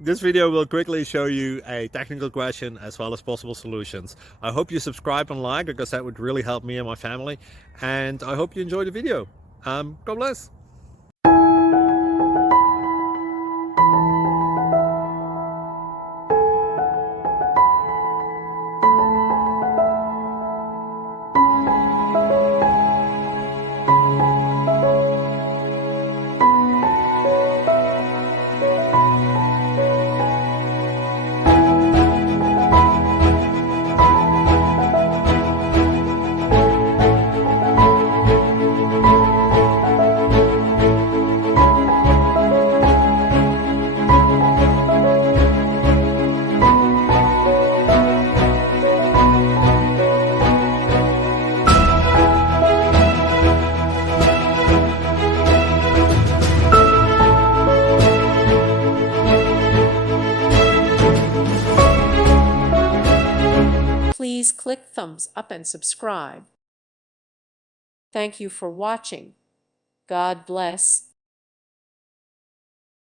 This video will quickly show you a technical question as well as possible solutions. I hope you subscribe and like because that would really help me and my family. And I hope you enjoy the video. God bless. Please click thumbs up and subscribe. Thank you for watching. God bless.